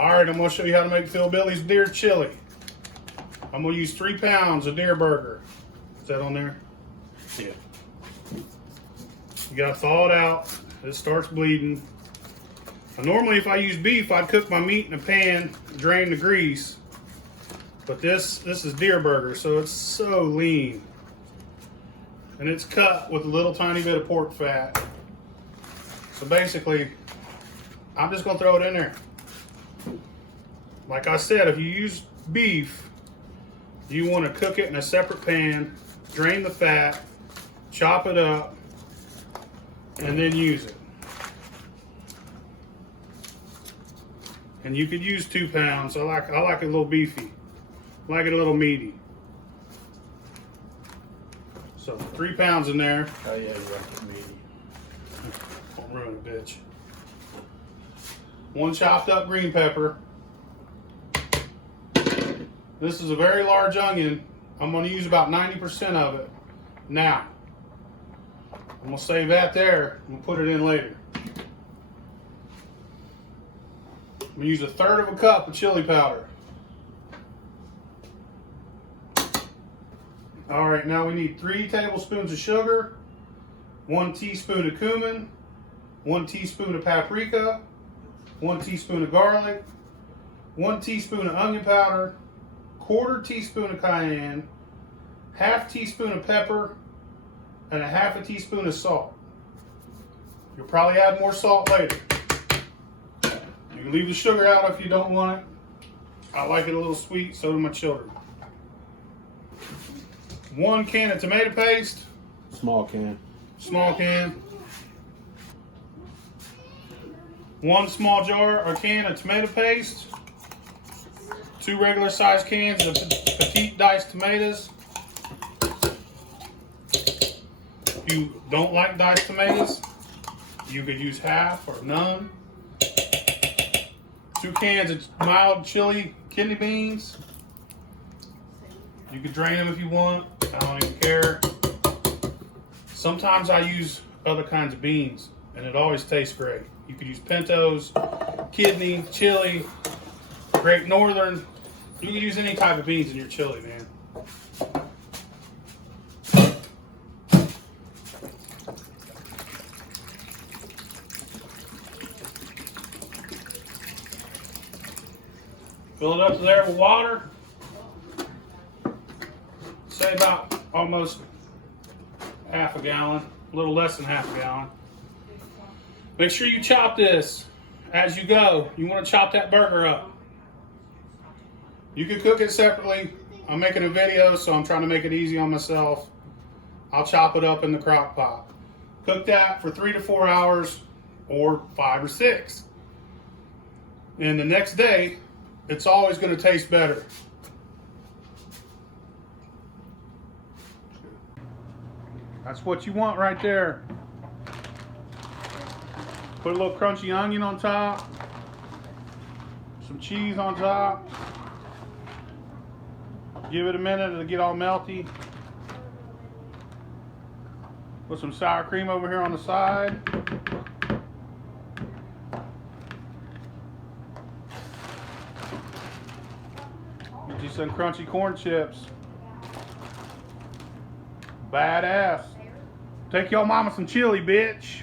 Alright, I'm going to show you how to make Philbilly's deer chili. I'm going to use 3 pounds of deer burger. Is that on there? Yeah. You got to thaw it out. It starts bleeding. Now, normally if I use beef, I'd cook my meat in a pan, drain the grease. But this is deer burger, so it's so lean. And it's cut with a little tiny bit of pork fat. So basically, I'm just going to throw it in there. Like I said, if you use beef, you want to cook it in a separate pan, drain the fat, chop it up, and then use it. And you could use 2 pounds. I like it a little beefy. I like it a little meaty. So 3 pounds in there. Oh yeah, you like it meaty. Don't ruin it, bitch. 1 chopped up green pepper. This is a very large onion. I'm going to use about 90% of it now. I'm going to save that there and put it in later. I'm going to use 1/3 cup of chili powder. Alright, now we need 3 tablespoons of sugar, 1 teaspoon of cumin, 1 teaspoon of paprika, 1 teaspoon of garlic, 1 teaspoon of onion powder, 1/4 teaspoon of cayenne, 1/2 teaspoon of pepper, and 1/2 teaspoon of salt. You'll probably add more salt later. You can leave the sugar out if you don't want it. I like it a little sweet, so do my children. 1 can of tomato paste. Small can. Small can. 1 small jar or can of tomato paste. 2 regular sized cans of petite diced tomatoes. If you don't like diced tomatoes, you could use half or none. 2 cans of mild chili kidney beans. You could drain them if you want. I don't even care. Sometimes I use other kinds of beans, and it always tastes great. You could use pintos, kidney, chili, Great Northern. You can use any type of beans in your chili, man. Fill it up to there with water. Say about almost 1/2 gallon, a little less than 1/2 gallon. Make sure you chop this as you go. You want to chop that burger up. You can cook it separately. I'm making a video, so I'm trying to make it easy on myself. I'll chop it up in the crock pot. Cook that for 3 to 4 hours or 5 or 6. And the next day, it's always going to taste better. That's what you want right there. Put a little crunchy onion on top. Some cheese on top. Give it a minute to get all melty. Put some sour cream over here on the side. Get you some crunchy corn chips. Badass. Take your mama some chili, bitch.